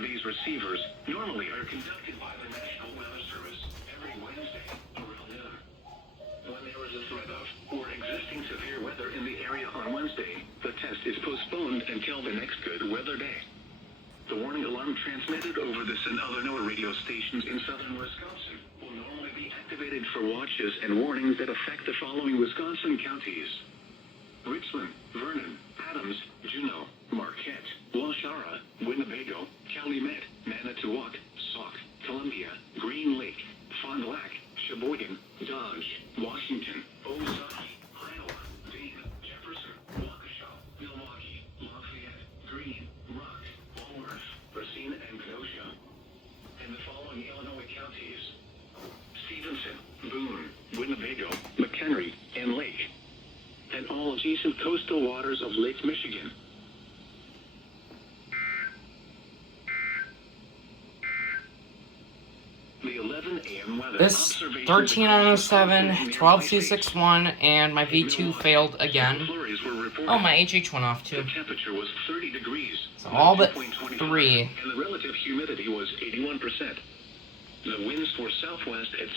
of these receivers normally are conducted by the National Weather Service every Wednesday around noon. When there is a threat of or existing severe weather in the area on Wednesday, the test is postponed until the next good weather day. The warning alarm transmitted over this and other NOAA radio stations in southern Wisconsin will normally be activated for watches and warnings that affect the following Wisconsin counties: Richland, Vernon, Adams, Juneau, Marquette, Waushara, Winnebago, Calumet, Manitowoc, Sauk, Columbia, Green Lake, Fond du Lac, Sheboygan, Dodge, Washington, Ozaukee, Iowa, Dane, Jefferson, Waukesha, Milwaukee, Lafayette, Greene, Rock, Walworth, Racine, and Kenosha. And the following Illinois counties: Stevenson, Boone, Winnebago, McHenry, and Lake. And all adjacent coastal waters of Lake Michigan. The 11 a.m. weather This observation 13907, 12261, and my V2 failed again. Oh, my HH went off too. The temperature was 30 degrees. So all but 3. 3. And the relative humidity was 81%. The winds were southwest at